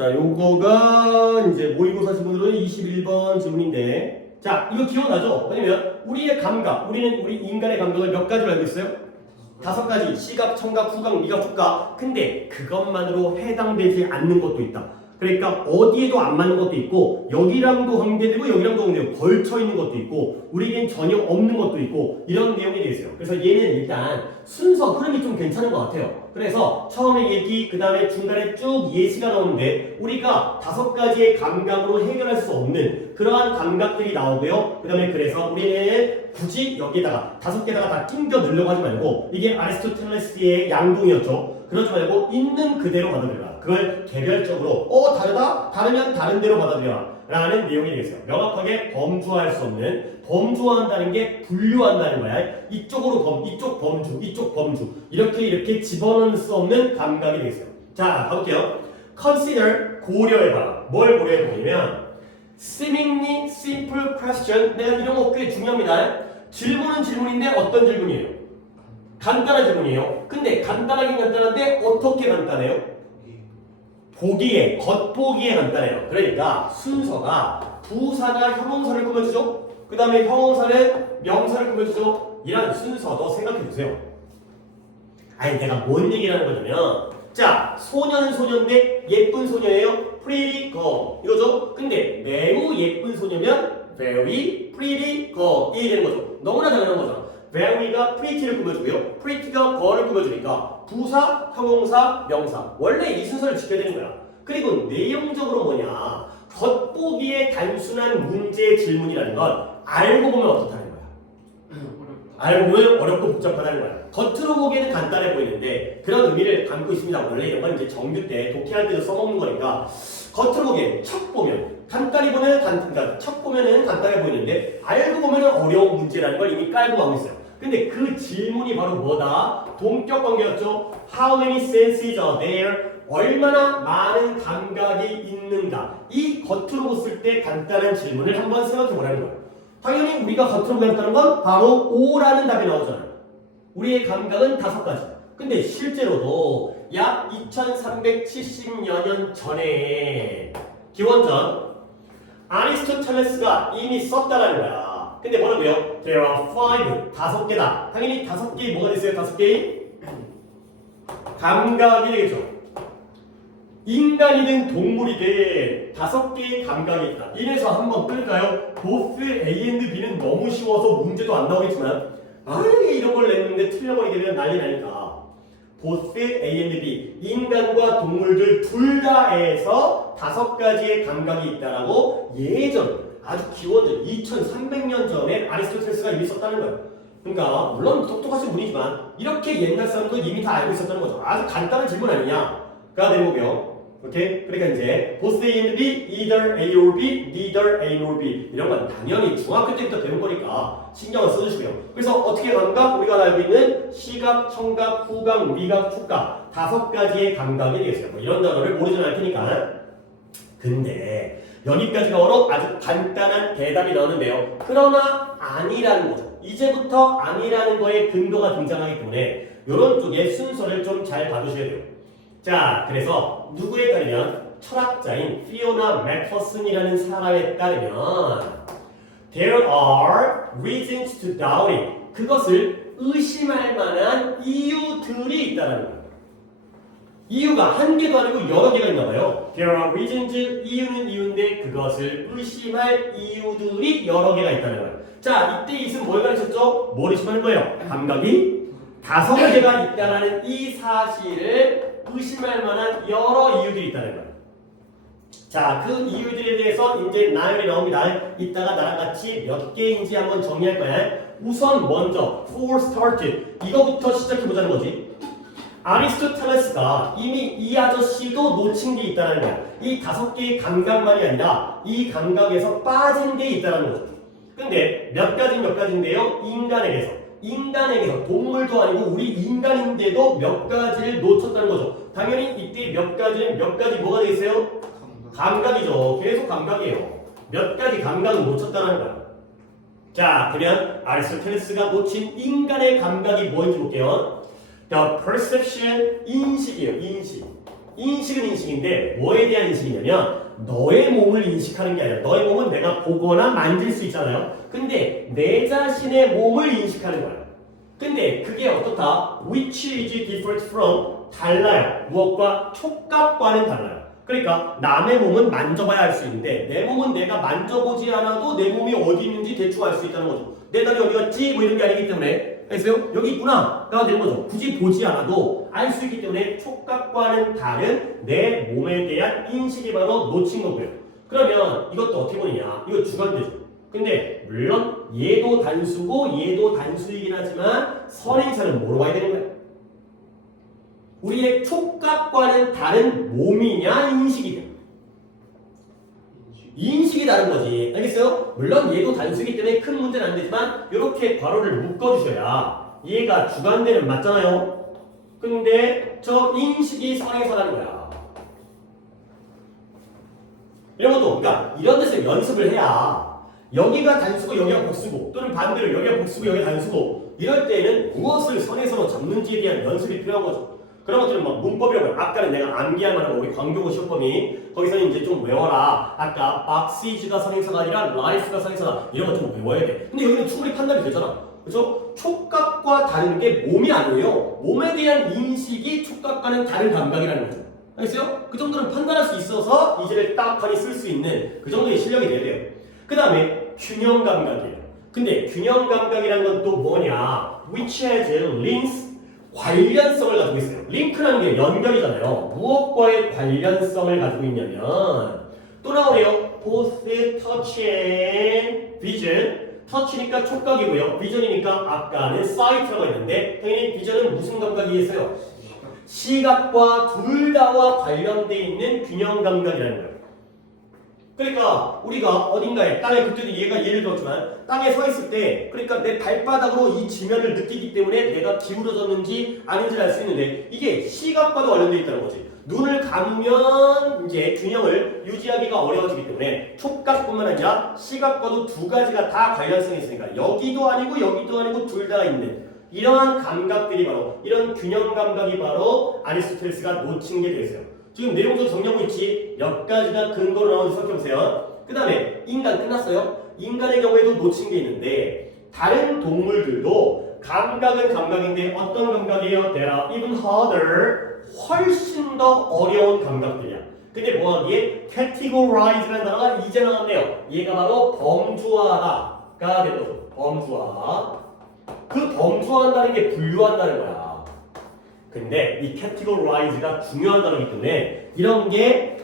자, 요거가 이제 모의고사 지문으로는 21번 지문인데, 자, 이거 기억나죠? 왜냐면 우리의 감각, 우리는 우리 인간의 감각을 몇 가지로 알고 있어요? 5가지. 시각, 청각, 후각, 미각, 촉각. 근데 그것만으로 해당되지 않는 것도 있다. 그러니까 어디에도 안 맞는 것도 있고, 여기랑도 관계되고 여기랑도 관계되고, 걸쳐 있는 것도 있고, 우리에겐 전혀 없는 것도 있고, 이런 내용이 되어 있어요. 그래서 얘는 일단 순서 흐름이 좀 괜찮은 것 같아요. 그래서 처음에 얘기, 그 다음에 중간에 쭉 예시가 나오는데, 우리가 5가지의 감각으로 해결할 수 없는 그러한 감각들이 나오고요. 그 다음에 그래서 우리는 굳이 여기에다가 5개다가 다 낑겨 넣으려고 하지 말고, 이게 아리스토텔레스의 양동이었죠. 그러지 말고 있는 그대로 받아들여라. 그걸 개별적으로 다르다? 다르면 다른 대로 받아들여라 라는 내용이 되겠어요. 명확하게 범주화할 수 없는, 범주화한다는 게 분류한다는 거야. 이쪽으로 이쪽 범주, 이쪽 범주, 이렇게 집어넣을 수 없는 감각이 되겠어요. 자, 가볼게요. Consider, 고려해봐라. 뭘 고려해보냐면 seemingly simple question. 내가 이런 거 꽤 중요합니다. 질문은 질문인데 어떤 질문이에요? 간단한 질문이에요. 근데 간단하긴 간단한데 어떻게 간단해요? 보기에, 겉보기에 간단해요. 그러니까 순서가 부사가 형용사를 꾸며주죠. 그 다음에 형용사는 명사를 꾸며주죠. 이런 순서도 생각해주세요. 아니 내가 뭔 얘기를 하는 거냐면, 자, 소녀는 소녀인데 예쁜 소녀예요. pretty girl 이거죠. 근데 매우 예쁜 소녀면 very pretty girl 이 되는 거죠. 너무나 당연한 거죠. very가 pretty를 꾸며주고요. pretty가 girl을 꾸며주니까 부사, 형용사, 명사. 원래 이 순서를 지켜야 되는 거야. 그리고 내용적으로 뭐냐? 겉보기에 단순한 문제 질문이라는 건 알고 보면 어떻다는 거야. 알고 보면 어렵고 복잡하다는 거야. 겉으로 보기에는 간단해 보이는데 그런 의미를 담고 있습니다. 원래 이런 건 이제 정규 때, 독해할 때도 써먹는 거니까 겉으로 보기엔, 척 보면 간단히 보면 그러니까 척 보면은 간단해 보이는데 알고 보면 어려운 문제라는 걸 이미 깔고 가고 있어요. 근데 그 질문이 바로 뭐다? 동격 관계였죠. How many senses are there? 얼마나 많은 감각이 있는가? 이 겉으로 봤을 때 간단한 질문을 한번 생각해 보라는 거예요. 당연히 우리가 겉으로 보였다는 건 바로 O라는 답이 나오잖아요. 우리의 감각은 5가지. 근데 실제로도 약 2370여 년 전에 기원전 아리스토텔레스가 이미 썼다라는 거야. 근데 뭐라고요? There are 5개다. 당연히 5개의 뭐가 됐어요? 5개의 감각이 되겠죠. 인간이든 동물이든 5개의 감각이 있다. 이래서 한번 끌까요? 보스 A and B는 너무 쉬워서 문제도 안 나오겠지만 아예 이런 걸 냈는데 틀려버리게 되면 난리 나니까 보스 A and B, 인간과 동물들 둘 다에서 5가지의 감각이 있다라고 예전 아주 기원전 2300년 전에 아리스토텔레스가 이미 썼다는 거예요. 그러니까 물론 똑똑하신 분이지만 이렇게 옛날 사람도 이미 다 알고 있었다는 거죠. 아주 간단한 질문 아니냐가 대목이요. 오케이? 그러니까 이제 both A and B, either A or B, neither A nor B 이런 건 당연히 중학교 때부터 배운 거니까 신경을 써주시고요. 그래서 어떻게 감각? 우리가 알고 있는 시각, 청각, 후각, 미각, 촉각 5가지의 감각이 되겠어요. 뭐 이런 단어를 모르진 않을 테니까. 근데 여기까지가 바로 아주 간단한 대답이 나오는데요. 그러나 아니라는 거죠. 이제부터 아니라는 거에 근거가 등장하기 때문에 이런 쪽의 순서를 좀 잘 봐주셔야 돼요. 자, 그래서 누구에 따르면 철학자인 피오나 맥퍼슨이라는 사람에 따르면 There are reasons to doubt it. 그것을 의심할 만한 이유들이 있다는 거예요. 이유가 한 개도 아니고 여러 개가 있나 봐요. There are reasons, 이유는 이유인데 그것을 의심할 이유들이 여러 개가 있다는 거예요. 자, 이때 있으면 뭘 가르쳤죠? 뭘 의심하는 거예요? 감각이 5개가 있다는 이 사실을 의심할 만한 여러 이유들이 있다는 거예요. 자, 그 이유들에 대해서 이제 나열이 나옵니다. 이따가 나랑 같이 몇 개인지 한번 정리할 거야. 우선 먼저 for started 이거부터 시작해보자는 거지. 아리스토텔레스가 이미 이 아저씨도 놓친 게 있다는 거야. 이 5개의 감각만이 아니라 이 감각에서 빠진 게 있다는 거죠. 근데 몇 가지인데요. 인간에게서 동물도 아니고 우리 인간인데도 몇 가지를 놓쳤다는 거죠. 당연히 이때 몇 가지 뭐가 되겠어요? 감각이죠. 계속 감각이에요. 몇 가지 감각을 놓쳤다는 거야. 자, 그러면 아리스토텔레스가 놓친 인간의 감각이 뭐인지 볼게요. The perception, 인식이에요. 인식. 인식은 인식인데 뭐에 대한 인식이냐면 너의 몸을 인식하는 게 아니라 너의 몸은 내가 보거나 만질 수 있잖아요. 근데 내 자신의 몸을 인식하는 거야. 근데 그게 어떻다? Which is different from 달라요. 무엇과? 촉각과는 달라요. 그러니까 남의 몸은 만져봐야 알 수 있는데 내 몸은 내가 만져보지 않아도 내 몸이 어디 있는지 대충 알 수 있다는 거죠. 내 다리 어디 갔지? 뭐 이런 게 아니기 때문에 알겠어요? 여기 있구나 가 되는 거죠. 굳이 보지 않아도 알 수 있기 때문에 촉각과는 다른 내 몸에 대한 인식이 바로 놓친 거고요. 그러면 이것도 어떻게 보느냐? 이거 주관되죠. 근데 물론 얘도 단수고 얘도 단수이긴 하지만 선행사는 뭐로 봐야 되는 거야? 우리의 촉각과는 다른 몸이냐 인식이냐? 인식이 다른 거지. 알겠어요? 물론 얘도 단수이기 때문에 큰 문제는 안 되지만 이렇게 괄호를 묶어주셔야 얘가 주관되는 맞잖아요. 근데 저 인식이 선행사라는 거야. 이런 것도 그러니까 이런 데서 연습을 해야 여기가 단수고 여기가 복수고 또는 반대로 여기가 복수고 여기가 단수고 이럴 때는 무엇을 선행사로 잡는지에 대한 연습이 필요한 거죠. 그런 것들은 막 문법이라고 아까는 내가 암기할 만한 거 우리 광교고 시험범위 거기서는 이제 좀 외워라. 아까 boxes가 선행사가 아니라 life가 선행사다. 이런 거 좀 외워야 돼. 근데 여기는 충분히 판단이 되잖아. 그렇죠? 촉각과 다른 게 몸이 아니에요. 몸에 대한 인식이 촉각과는 다른 감각이라는 거죠. 알겠어요? 그 정도는 판단할 수 있어서 이제를 딱하니 쓸 수 있는 그 정도의 실력이 돼야 돼요. 그 다음에 균형 감각이에요. 근데 균형 감각이라는 건 또 뭐냐? Which has links 관련성을 가지고 있어요. 링크라는 게 연결이잖아요. 무엇과의 관련성을 가지고 있냐면 또 나오네요. Both touch and vision. 터치니까 촉각이고요. 비전이니까 아까는 sight라고 했는데 당연히 비전은 무슨 감각이겠어요? 시각과 둘 다와 관련되어 있는 균형 감각이라는 거예요. 그러니까 우리가 어딘가에 땅에 그때도 얘가 예를 들었지만 땅에 서 있을 때 그러니까 내 발바닥으로 이 지면을 느끼기 때문에 내가 기울어졌는지 아닌지를 알 수 있는데 이게 시각과도 관련되어 있다는 거지. 눈을 감으면 이제 균형을 유지하기가 어려워지기 때문에 촉각뿐만 아니라 시각과도 두 가지가 다 관련성이 있으니까 여기도 아니고 여기도 아니고 둘 다 있는 이러한 감각들이 바로 이런 균형 감각이 바로 아리스토텔레스가 놓친 게 되어 있어요. 지금 내용도 정리하고 있지. 몇 가지가 근거로 나오는지 살펴보세요. 그 다음에 인간 끝났어요. 인간의 경우에도 놓친 게 있는데 다른 동물들도 감각은 감각인데 어떤 감각이에요? There are even harder 훨씬 더 어려운 감각들이야. 근데 뭐하기에 categorize라는 단어가 이제 나왔네요. 얘가 바로 범주화가 되는 거죠. 범주화. 그 범주화한다는 게 분류한다는 거야. 근데 이 categorize가 중요한 단어이기 때문에 이런 게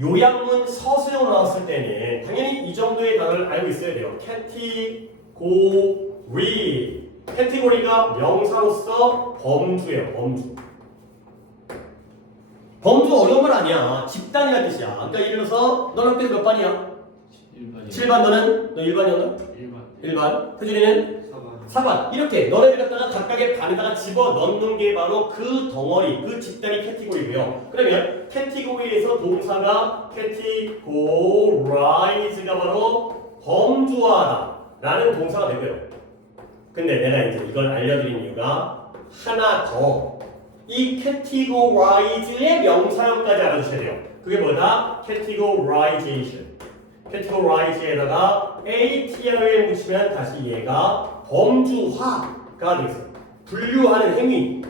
요약문 서술형 나왔을 때는 당연히 이 정도의 단어를 알고 있어야 돼요. category. category가 명사로서 범주예요. 범주. 범주 어려운 건 아니야. 집단이라는 뜻이야. 그러니까 예를 들어서 너는 학교 몇 반이야? 1반이요. 7반 너는? 너 1반이었나? 1반. 태준이는? 4반. 이렇게 너네들 갖다가 각각의 반에다가 집어 넣는 게 바로 그 덩어리, 그 집단이 캐티고리고요. 그러면 캐티고리에서 동사가 categorize가 바로 범주화하다 라는 동사가 되고요. 근데 내가 이제 이걸 알려드린 이유가 하나 더 이 categorize의 명사형까지 알아주셔야 돼요. 그게 뭐다? categorization. categorize에다가 ATR에 묻히면 다시 얘가 범주화가 되겠어요. 분류하는 행위.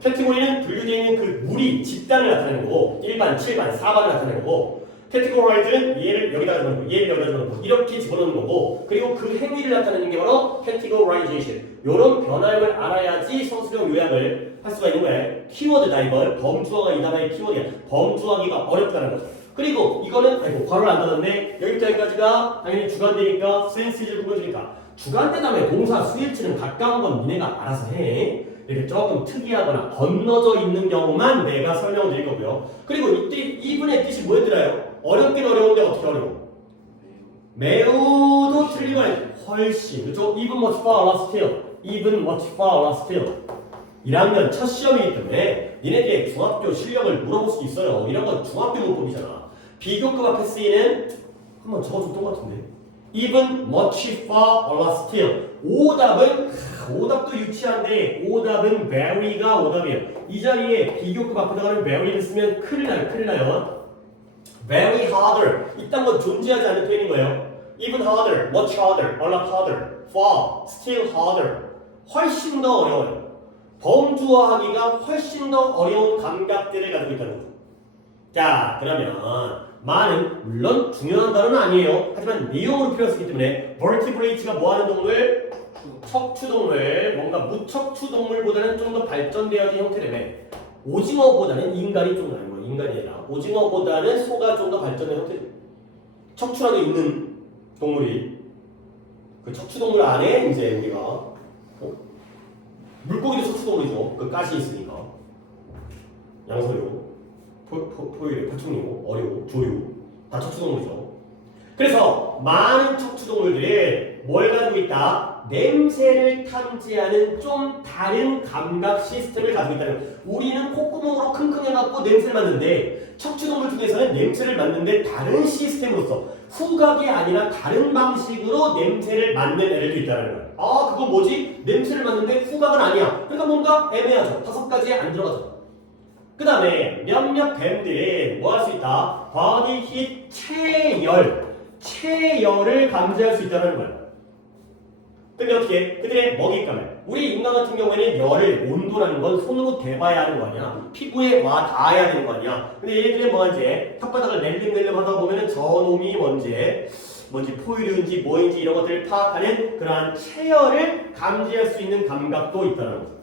캐티고리는 분류되어 있는 그 무리, 집단을 나타내는 거고 1반, 7반, 4반을 나타내는 거고 캐티고라이즈는 얘를 여기다 집어넣고 얘를 여기다 집어넣고 이렇게 집어넣는 거고 그리고 그 행위를 나타내는 게 바로 categorization. 이런 변화를 알아야지 서술형 요약을 할 수가 있는 거예요. 키워드 다이벌, 범주화가 이 단어의 키워드야. 범주화하기가 어렵다는 거죠. 그리고 이거는 아이고 괄호를 안 닫았네. 여기까지가 당연히 주관되니까 센스를 구분해주니까 주관대 다음에 동사 수일치는 가까운 건 니네가 알아서 해. 이렇게 조금 특이하거나 건너져 있는 경우만 내가 설명을 드릴 거고요. 그리고 이때 이분의 뜻이 뭐였더라요? 어렵긴 어려운데 어떻게 어려워? 매우도 틀린 건 훨씬. 그렇죠? Even much far less still. Even much far less still. 1학년 첫 시험이기 때문에 니네들의 중학교 실력을 물어볼 수도 있어요. 이런 건 중학교 문법이잖아. 비교급 앞에 쓰이는 한번 적어줬던 것 같은데. even, much, far, or still. 오답도 유치한데 오답은 very가 오답이에요. 이 자리에 비교급 앞에다가는 very를 쓰면 큰일 나요. very harder. 이딴 건 존재하지 않는 표현인 거예요. even harder, much harder, a lot harder, far, still harder. 훨씬 더 어려워요. 범주화하기가 훨씬 더 어려운 감각들을 가지고 있다는 거죠. 자, 그러면 많은 물론 중요한 단어는 아니에요. 하지만 내용으로 필요할 수 있기 때문에 vertebrate가 뭐하는 동물? 척추동물, 뭔가 무척추 동물보다는 좀 더 발전되어진 형태라며 오징어보다는 인간이 좀 나은 거예요. 인간이 아니라 오징어보다는 소가 좀 더 발전된 형태. 척추라도 있는 동물이 그 척추동물 안에 이제 우리가 물고기도 척추동물이죠. 그 가시 있으니까 양서류, 포유류, 파충류, 어류, 조류 다 척추동물이죠. 그래서 많은 척추동물들이 뭘 가지고 있다? 냄새를 탐지하는 좀 다른 감각 시스템을 가지고 있다는 거예요. 우리는 콧구멍으로 킁킁해갖고 냄새를 맡는데 척추동물 중에서는 냄새를 맡는데 다른 시스템으로서 후각이 아니라 다른 방식으로 냄새를 맡는 애들도 있다는 거예요. 아, 그거 뭐지? 냄새를 맡는데 후각은 아니야. 그러니까 뭔가 애매하죠. 5가지에 안 들어가죠. 그 다음에 몇몇 뱀들이 뭐 할 수 있다? body heat 체열을 감지할 수 있다는 거예요. 근데 어떻게? 그들의 먹잇감을. 우리 인간 같은 경우에는 열을, 온도라는 건 손으로 대봐야 하는 거 아니야? 피부에 와 닿아야 되는 거 아니야? 근데 얘네들은 뭐 이제 혓바닥을 낼름낼름 하다 보면은 저놈이 뭔지 포유류인지 뭐인지 이런 것들을 파악하는 그러한 체열을 감지할 수 있는 감각도 있다는 거죠.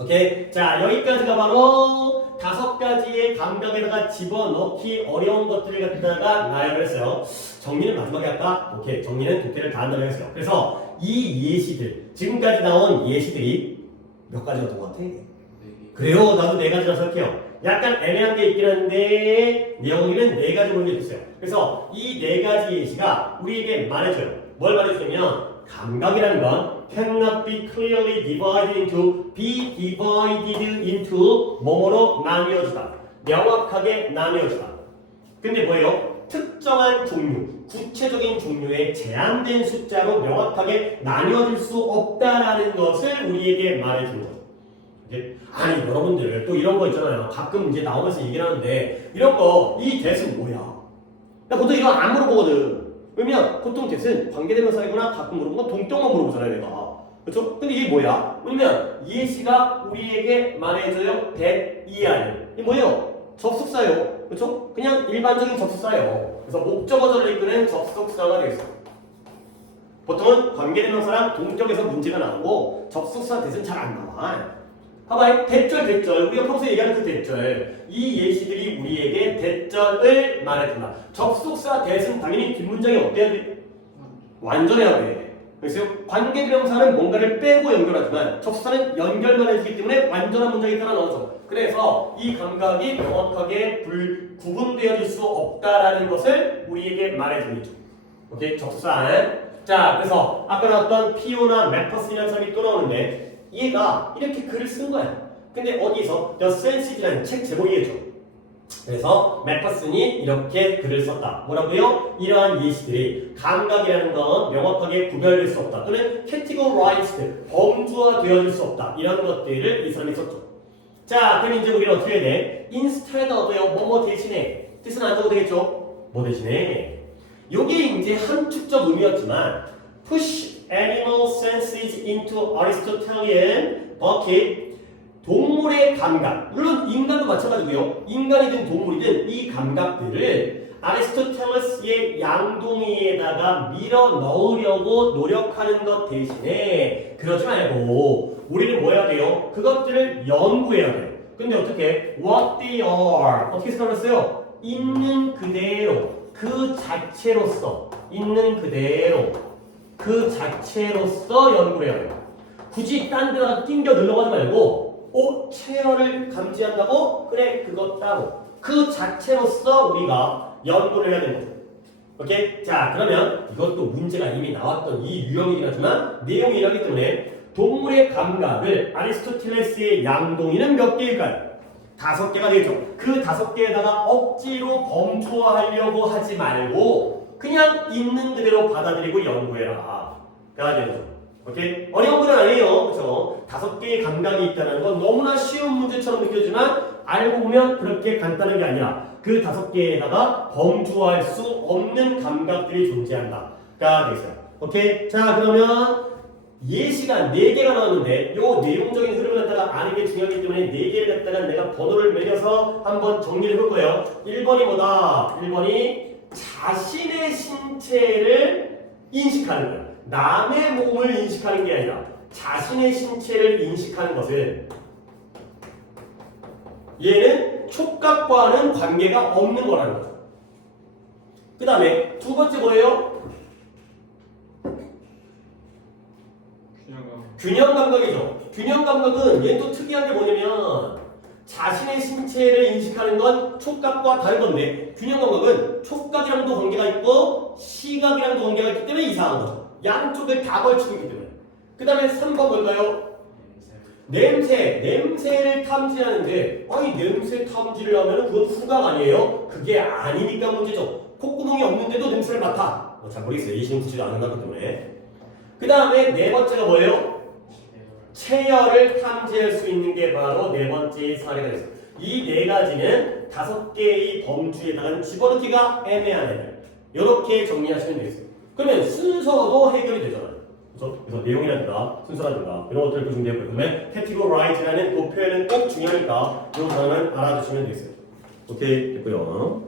오케이? 자, 여기까지가 바로 5가지의 감각에다가 집어넣기 어려운 것들을 갖다가 나열을 했어요. 정리는 마지막에 할까? 오케이. 정리는 독해를 다 한다고 했어요. 그래서 이 예시들, 지금까지 나온 예시들이 몇 가지가 된 것 같아? 그래요. 나도 4가지라고 생각해요. 약간 애매한 게 있긴 한데 내용에는 4가지로 올려줬어요. 그래서 이 4가지 예시가 우리에게 말해줘요. 뭘 말해주냐면 감각이라는 건 cannot be clearly divided into 뭐뭐로 나뉘어지다. 명확하게 나뉘어지다. 근데 뭐예요? 특정한 종류, 구체적인 종류의 제한된 숫자로 명확하게 나뉘어질 수 없다라는 것을 우리에게 말해주는 거죠. 아니 여러분들 또 이런 거 있잖아요. 가끔 이제 나오면서 얘기를 하는데 이런 거 이 대은 뭐야? 나 보통 이거 안 물어보거든. 왜냐면 보통 대은 관계대명사이거나 가끔 물어보면 동격만 물어보잖아요, 내가. 그렇죠? 근데 이게 뭐야? 왜냐면 예시가 우리에게 말해줘요. that ER. 이게 뭐예요? 접속사예요. 그렇죠? 그냥 일반적인 접속사예요. 그래서 목적어절을 이끄는 접속사가 되겠어요. 보통은 관계대명사랑 동격에서 문제가 나오고 접속사 대은 잘 안 나와. 봐봐요. 대절. 우리가 평소에 얘기하는 그 대절. 이 예시들이 우리에게 대절을 말해준다. 접속사 대은 당연히 뒷문장이 어때야 돼? 완전해야 돼. 그래서 관계대명사는 뭔가를 빼고 연결하지만 접속사는 연결만 해주기 때문에 완전한 문장이 따라 나와서 그래서 이 감각이 명확하게 구분되어질 수 없다라는 것을 우리에게 말해주죠. 오케이? 접속사. 자, 그래서 아까 나왔던 피오나 메퍼슨이라는 사람이 또 나오는데 얘가 이렇게 글을 쓴 거야. 근데 어디서 The Sensitive라는 책 제목이겠죠. 그래서 메퍼슨이 이렇게 글을 썼다. 뭐라고요? 이러한 예시들이 감각이라는 건 명확하게 구별될 수 없다. 또는 categorized, 범주화되어질 수 없다. 이런 것들을 이 사람이 썼죠. 자, 그럼 이제 우리는 어떻게 해야 돼? instead of요. 뭐뭐 대신에. 뜻은 안 적어도 되겠죠? 뭐 대신에? 요게 이제 함축적 의미였지만 push animal senses into Aristotelian bucket. 동물의 감각, 물론 인간도 마찬가지고요. 인간이든 동물이든 이 감각들을 아리스토텔레스의 양동이에다가 밀어 넣으려고 노력하는 것 대신에 그러지 말고 우리는 뭐 해야 돼요? 그것들을 연구해야 돼요. 근데 어떻게? What they are. 어떻게 생각했어요? 있는 그대로, 그 자체로서, 있는 그대로, 그 자체로서 연구를 해야 돼요. 굳이 딴 데다가 낑겨 늘러가지 말고 체열을 감지한다고? 그래, 그것 따로. 그 자체로서 우리가 연구를 해야 되는 거죠. 오케이? 자, 그러면 이것도 문제가 이미 나왔던 이 유형이긴 하지만 내용이 이러기 때문에 동물의 감각을 아리스토텔레스의 양동이는 몇 개일까요? 5개가 되겠죠. 그 5개에다가 억지로 범주화하려고 하지 말고 그냥 있는 그대로 받아들이고 연구해라. 가 되는 거죠. 오케이? 어려운 건 아니에요. 그렇죠? 5개의 감각이 있다는 건 너무나 쉬운 문제처럼 느껴지지만 알고 보면 그렇게 간단한 게 아니라 그 5개에다가 범주할 수 없는 감각들이 존재한다. 가 되겠어요. 오케이? 자, 그러면 예시가 4개가 나왔는데 요 내용적인 흐름을 갖다가 아는 게 중요하기 때문에 4개를 갖다가 내가 번호를 매겨서 한번 정리를 해볼 거예요. 1번이 뭐다? 1번이 자신의 신체를 인식하는 거야. 남의 몸을 인식하는 게 아니라 자신의 신체를 인식하는 것은 얘는 촉각과는 관계가 없는 거라는 거죠. 그 다음에 두 번째 뭐예요? 균형 감각이죠. 균형 감각은 얘는 또 특이한 게 뭐냐면 자신의 신체를 인식하는 건 촉각과 다른 건데 균형 감각은 촉각이랑도 관계가 있고 시각이랑도 관계가 있기 때문에 이상한 거죠. 양쪽을 다 걸치고 있기 때문에. 그 다음에 3번 뭘까요? 냄새를 탐지하는데 아니 냄새 탐지를 하면 그건 후각 아니에요? 그게 아니니까 문제죠. 콧구멍이 없는데도 냄새를 맡아. 잘 모르겠어요. 예시는 붙이지 않는다기 때문에. 그 다음에 네 번째가 뭐예요? 체열을 탐지할 수 있는 게 바로 네 번째 사례가 됐어요. 이 네 가지는 5개의 범주에다가 집어넣기가 애매한 애들. 이렇게 정리하시면 되겠어요. 그러면 순서도 해결이 되잖아요. 그래서 내용이라든가 순서라든가 이런 것들을 준비해보고 그러면 categorize라는 그 표현은 꼭 중요하니까 이 단어는 알아두시면 되겠어요. 오케이, 됐고요.